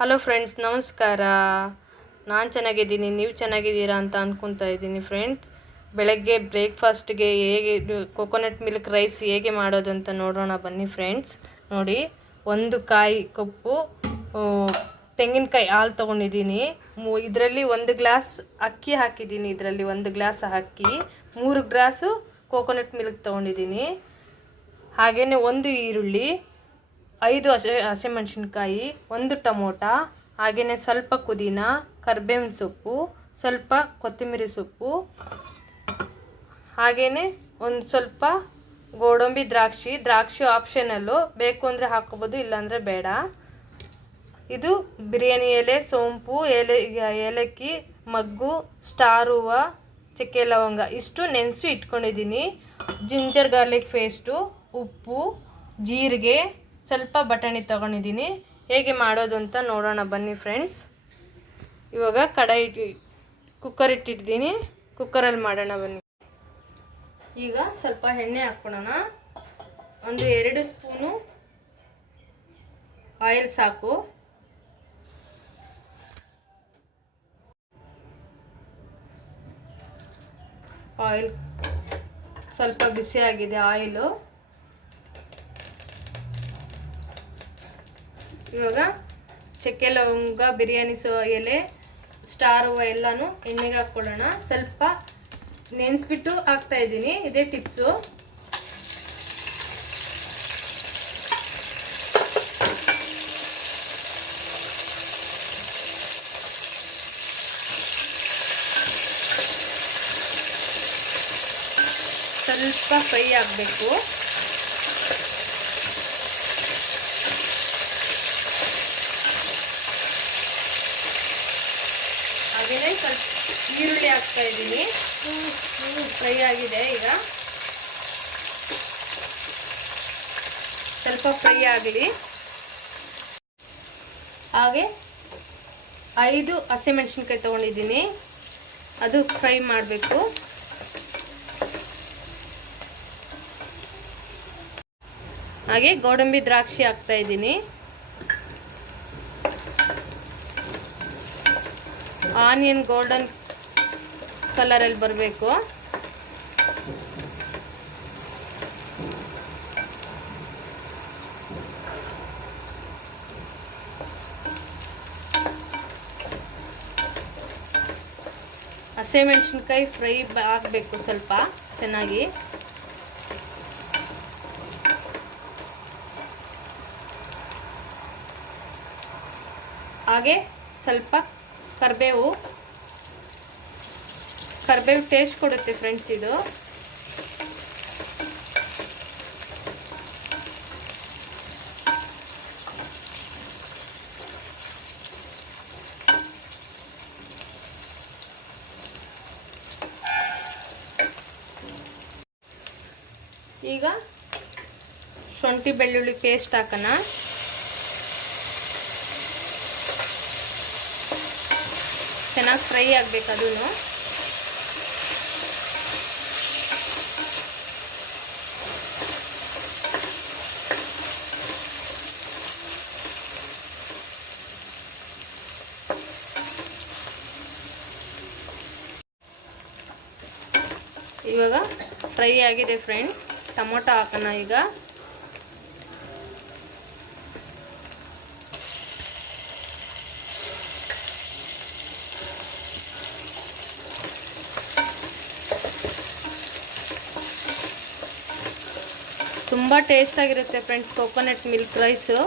Hello friends ನಮಸ್ಕಾರ. ನಾನು ಚೆನ್ನಾಗಿದ್ದೀನಿ, ನೀವು ಚೆನ್ನಾಗಿದ್ದೀರಾ ಅಂತ ಅಂದ್ಕೊತಾ ಇದ್ದೀನಿ ಫ್ರೆಂಡ್ಸ್ ಬೆಳಗ್ಗೆ ಬ್ರೇಕ್ಫಾಸ್ಟ್ಗೆ ಹೇಗೆ ಕೊಕೊನಟ್ ಮಿಲ್ಕ್ ರೈಸ್ ಹೇಗೆ ಮಾಡೋದು ಅಂತ ನೋಡೋಣ ಬನ್ನಿ ಫ್ರೆಂಡ್ಸ್ ನೋಡಿ, ಒಂದು ಕಾಯಿ ಕಪ್ಪು ತೆಂಗಿನಕಾಯಿ ಹಾಲು ತೊಗೊಂಡಿದ್ದೀನಿ. ಮೂ, ಇದರಲ್ಲಿ ಒಂದು ಗ್ಲಾಸ್ ಅಕ್ಕಿ ಹಾಕಿದ್ದೀನಿ, ಇದರಲ್ಲಿ ಒಂದು ಗ್ಲಾಸ್ ಅಕ್ಕಿ. ಮೂರು ಗ್ಲಾಸು ಕೋಕೋನಟ್ ಮಿಲ್ಕ್ ತೊಗೊಂಡಿದ್ದೀನಿ. ಹಾಗೆಯೇ ಒಂದು ಈರುಳ್ಳಿ ಐದು ಹಸಿ ಹಸಿಮೆಣಸಿನ್ಕಾಯಿ ಒಂದು ಟಮೋಟ ಹಾಗೆಯೇ ಸ್ವಲ್ಪ ಪುದೀನ, ಕರ್ಬೇವಿನ ಸೊಪ್ಪು, ಸ್ವಲ್ಪ ಕೊತ್ತಂಬರಿ ಸೊಪ್ಪು ಹಾಗೆಯೇ ಒಂದು ಸ್ವಲ್ಪ ಗೋಡಂಬಿ ದ್ರಾಕ್ಷಿ ದ್ರಾಕ್ಷಿ ಆಪ್ಷನಲ್ಲು ಬೇಕು ಅಂದರೆ ಹಾಕೋಬೋದು, ಇಲ್ಲಾಂದರೆ ಬೇಡ. ಇದು ಬಿರಿಯಾನಿ ಎಲೆ, ಸೋಂಪು, ಎಲೆ, ಏಲಕ್ಕಿ, ಮಗ್ಗು ಸ್ಟಾರ್ ಹೂವು ಚಕ್ಕೆ ಲವಂಗ, ಇಷ್ಟು ನೆನೆಸಿ ಇಟ್ಕೊಂಡಿದ್ದೀನಿ. ಜಿಂಜರ್ ಗಾರ್ಲಿಕ್ ಪೇಸ್ಟು, ಉಪ್ಪು, ಜೀರಿಗೆ ಸ್ವಲ್ಪ ಬಟಾಣಿ ತೊಗೊಂಡಿದ್ದೀನಿ. ಹೇಗೆ ಮಾಡೋದು ಅಂತ ನೋಡೋಣ ಬನ್ನಿ ಫ್ರೆಂಡ್ಸ್. ಇವಾಗ ಕಡಾಯಿ ಇಟ್ಟು ಕುಕ್ಕರ್ ಇಟ್ಟಿದ್ದೀನಿ ಕುಕ್ಕರಲ್ಲಿ ಮಾಡೋಣ ಬನ್ನಿ. ಈಗ ಸ್ವಲ್ಪ ಎಣ್ಣೆ ಹಾಕ್ಕೊಳ್ಳೋಣ ಒಂದು ಎರಡು ಸ್ಪೂನು ಆಯಿಲ್ ಸಾಕು. ಆಯಿಲ್ ಸ್ವಲ್ಪ ಬಿಸಿ ಆಗಿದೆ, ಆಯಿಲು. ಇವಾಗ ಚಕ್ಕೆ ಲವಂಗ ಬಿರಿಯಾನಿ ಸೊ ಎಲೆ, ಸ್ಟಾರ್ ಹೂವು ಎಲ್ಲನೂ ಎಣ್ಣೆಗೆ ಹಾಕ್ಕೊಳ್ಳೋಣ ಸ್ವಲ್ಪ ನೆನೆಸ್ಬಿಟ್ಟು ಹಾಕ್ತಾ ಇದ್ದೀನಿ. ಇದೇ ಟಿಪ್ಸು. ಸ್ವಲ್ಪ ಫ್ರೈ ಆಗಬೇಕು ಹಾಗೆಯೇ ಸ್ವಲ್ಪ ಈರುಳ್ಳಿ ಹಾಕ್ತಾ ಇದ್ದೀನಿ. ಫ್ರೈ ಆಗಿದೆ ಈಗ. ಸ್ವಲ್ಪ ಫ್ರೈ ಆಗಲಿ. ಹಾಗೆ ಐದು ಹಸಿಮೆಣ್ಸಿನ್ಕಾಯಿ ತೊಗೊಂಡಿದ್ದೀನಿ. ಅದು ಫ್ರೈ ಮಾಡಬೇಕು. ಹಾಗೆ ಗೋಡಂಬಿ ದ್ರಾಕ್ಷಿ ಹಾಕ್ತಾ ಇದ್ದೀನಿ. ಆನಿಯನ್ ಗೋಲ್ಡನ್ ಕಲರಲ್ಲಿ ಬರಬೇಕು. ಹಸಿಮೆಣಸಿನ್ಕಾಯಿ ಫ್ರೈ ಆಗಬೇಕು ಸ್ವಲ್ಪ ಚೆನ್ನಾಗಿ. ಹಾಗೆ ಸ್ವಲ್ಪ ಕರಿಬೇವು. ಕರಿಬೇವು ಟೇಸ್ಟ್ ಕೊಡುತ್ತೆ ಫ್ರೆಂಡ್ಸ್ ಇದು. ಈಗ ಶುಂಠಿ ಬೆಳ್ಳುಳ್ಳಿ ಪೇಸ್ಟ್ ಹಾಕೋಣ. ಚೆನ್ನಾಗಿ ಫ್ರೈ ಆಗಬೇಕು ಅದೂ ಇವಾಗ ಫ್ರೈ ಆಗಿದೆ ಫ್ರೆಂಡ್ ಟೊಮೊಟೊ ಹಾಕೋಣ ಈಗ. ತುಂಬ ಟೇಸ್ಟಾಗಿರುತ್ತೆ ಫ್ರೆಂಡ್ಸ್ ಕೋಕೋನಟ್ ಮಿಲ್ಕ್ ರೈಸು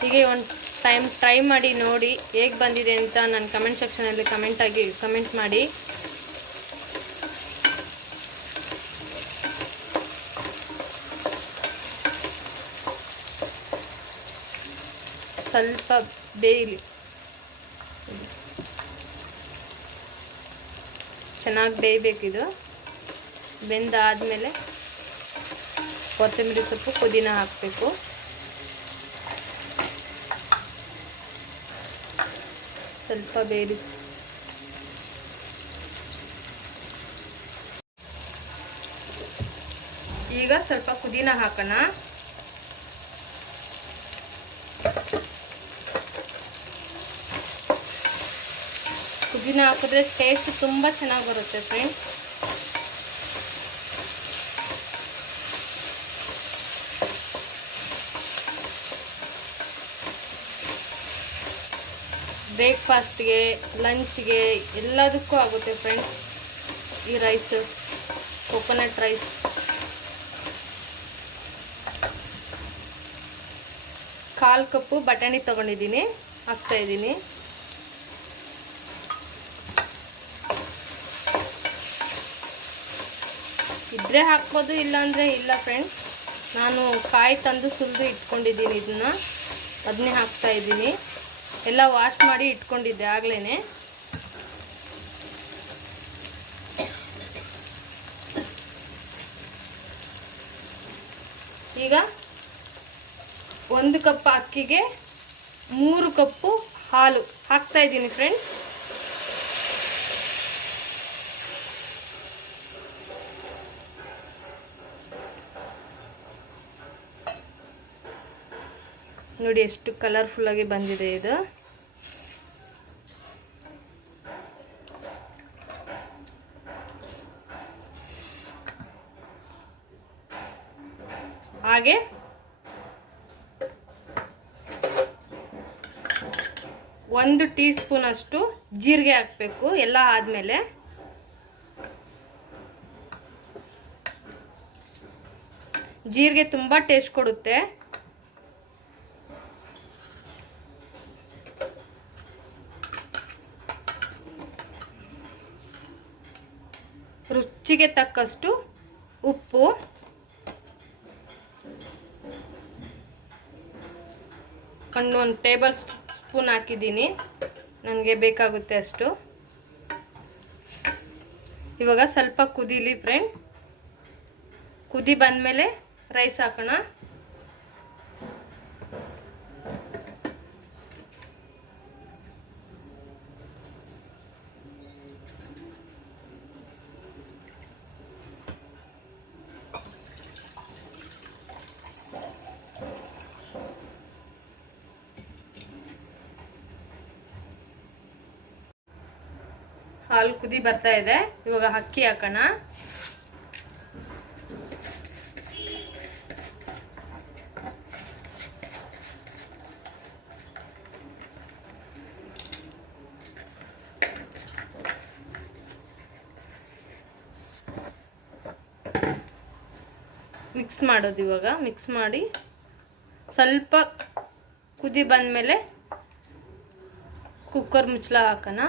ಹೀಗೆ ಒಂದು ಟೈಮ್ ಟ್ರೈ ಮಾಡಿ ನೋಡಿ ಹೇಗೆ ಬಂದಿದೆ ಅಂತ ನಾನು ಕಮೆಂಟ್ ಸೆಕ್ಷನಲ್ಲಿ ಕಮೆಂಟಾಗಿ ಕಮೆಂಟ್ ಮಾಡಿ. ಸ್ವಲ್ಪ ಬೇಯಲಿ. ಚೆನ್ನಾಗಿ ಬೇಯಬೇಕಿದು ಬೆಂದಾದಮೇಲೆ ಕೊತ್ತಂಬರಿ ಸೊಪ್ಪು ಪುದೀನ ಹಾಕಬೇಕು. ಸ್ವಲ್ಪ ಬೇರೆ ಈಗ ಸ್ವಲ್ಪ ಪುದೀನ ಹಾಕೋಣ. ಪುದೀನ ಹಾಕಿದ್ರೆ ಟೇಸ್ಟ್ ತುಂಬ ಚೆನ್ನಾಗಿ ಬರುತ್ತೆ ಫ್ರೆಂಡ್ಸ್ ಬ್ರೇಕ್ಫಾಸ್ಟ್ಗೆ, ಲಂಚ್ಗೆ ಎಲ್ಲದಕ್ಕೂ ಆಗುತ್ತೆ ಫ್ರೆಂಡ್ಸ್ ಈ ರೈಸ್ ಕೊಕೊನಟ್ ರೈಸ್ ಕಾಲು ಕಪ್ಪು ಬಟಾಣಿ ತೊಗೊಂಡಿದ್ದೀನಿ, ಹಾಕ್ತಾ ಇದ್ದೀನಿ. ಇದ್ರೆ ಹಾಕ್ಬೋದು, ಇಲ್ಲಾಂದರೆ ಇಲ್ಲ ಫ್ರೆಂಡ್ಸ್ ನಾನು ಕಾಯಿ ತಂದು ಸುಲಿದು ಇಟ್ಕೊಂಡಿದ್ದೀನಿ ಇದನ್ನ. ಅದನ್ನೇ ಹಾಕ್ತಾ ಇದ್ದೀನಿ. ಎಲ್ಲ ವಾಶ್ ಮಾಡಿ ಇಟ್ಕೊಂಡಿದ್ದೆ ಆಗ್ಲೇ ಈಗ ಒಂದು ಕಪ್ ಅಕ್ಕಿಗೆ ಮೂರು ಕಪ್ಪು ಹಾಲು ಹಾಕ್ತಾ ಇದ್ದೀನಿ ಫ್ರೆಂಡ್ಸ್ ನೋಡಿ ಎಷ್ಟು ಕಲರ್ಫುಲ್ಲಾಗಿ ಬಂದಿದೆ ಇದು. ಹಾಗೆ ಒಂದು ಟೀ ಸ್ಪೂನ್ ಅಷ್ಟು ಜೀರಿಗೆ ಹಾಕಬೇಕು, ಎಲ್ಲ ಆದಮೇಲೆ. ಜೀರಿಗೆ ತುಂಬ ಟೇಸ್ಟ್ ಕೊಡುತ್ತೆ. ರುಚಿಗೆ ತಕ್ಕಷ್ಟು ಉಪ್ಪು. ಒಂದು ಒಂದು ಟೇಬಲ್ ಸ್ಪೂನ್ ಹಾಕಿದ್ದೀನಿ. ನನಗೆ ಬೇಕಾಗುತ್ತೆ ಅಷ್ಟು. ಇವಾಗ ಸ್ವಲ್ಪ ಕುದೀಲಿ ಫ್ರೆಂಡ್. ಕುದಿ ಬಂದಮೇಲೆ ರೈಸ್ ಹಾಕೋಣ. ಹಾಲು ಕುದಿ ಬರ್ತಾ ಇದೆ. ಇವಾಗ ಅಕ್ಕಿ ಹಾಕೋಣ. ಮಿಕ್ಸ್ ಮಾಡೋದು ಇವಾಗ. ಮಿಕ್ಸ್ ಮಾಡಿ ಸ್ವಲ್ಪ ಕುದಿ ಬಂದಮೇಲೆ ಕುಕ್ಕರ್ ಮುಚ್ಚಳ ಹಾಕೋಣ.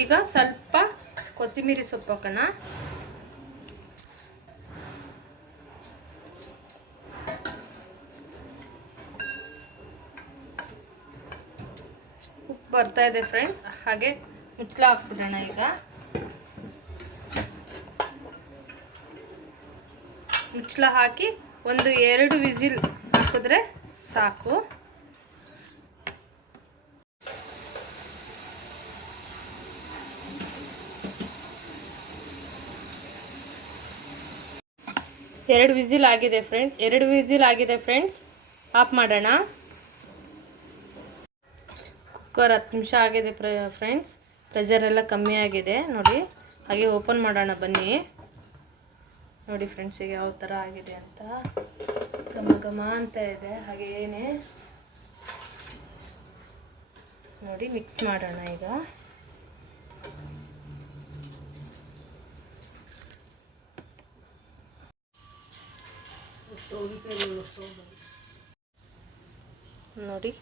ಈಗ ಸ್ವಲ್ಪ ಕೊತ್ತಿಮೀರಿ ಸೊಪ್ಪು ಹಾಕೋಣ. ಬರ್ತಾ ಇದೆ ಫ್ರೆಂಡ್ಸ್ ಹಾಗೆ ಮುಚ್ಚಲ ಹಾಕ್ಬಿಡೋಣ ಈಗ. ಮುಚ್ಚಳ ಹಾಕಿ ಒಂದು ಎರಡು ವಿಸಿಲ್ ಹಾಕಿದ್ರೆ ಸಾಕು. ಎರಡು ವಿಸಿಲ್ ಆಗಿದೆ ಫ್ರೆಂಡ್ಸ್ ಎರಡು ವಿಸಿಲ್ ಆಗಿದೆ ಫ್ರೆಂಡ್ಸ್ ಆಫ್ ಮಾಡೋಣ. ಕುಕ್ಕರ್ ಹತ್ತು ನಿಮಿಷ ಆಗಿದೆ ಪ್ರ ಫ್ರೆಂಡ್ಸ್ ಪ್ರೆಷರ್ ಎಲ್ಲ ಕಮ್ಮಿ ಆಗಿದೆ. ನೋಡಿ, ಹಾಗೆ ಓಪನ್ ಮಾಡೋಣ ಬನ್ನಿ. ನೋಡಿ ಫ್ರೆಂಡ್ಸಿಗೆ ಯಾವ ಥರ ಆಗಿದೆ ಅಂತ. ಘಮ ಘಮ ಅಂತ ಇದೆ. ಹಾಗೆ ಏನೇ. ನೋಡಿ ಮಿಕ್ಸ್ ಮಾಡೋಣ ಈಗ. ನೋಡಿ.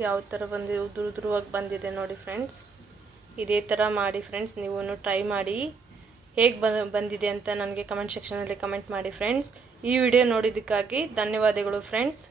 ಯಾವ ಥರ ಬಂದಿದೆ ಉದುರು ಉದುರುವಾಗಿ ಬಂದಿದೆ ನೋಡಿ ಫ್ರೆಂಡ್ಸ್ ಇದೇ ಥರ ಮಾಡಿ ಫ್ರೆಂಡ್ಸ್ ನೀವು ಟ್ರೈ ಮಾಡಿ ಹೇಗೆ ಬಂದಿದೆ ಅಂತ ನನಗೆ ಕಮೆಂಟ್ ಸೆಕ್ಷನಲ್ಲಿ ಕಮೆಂಟ್ ಮಾಡಿ ಫ್ರೆಂಡ್ಸ್ ಈ ವಿಡಿಯೋ ನೋಡಿದ್ದಕ್ಕಾಗಿ ಧನ್ಯವಾದಗಳು ಫ್ರೆಂಡ್ಸ್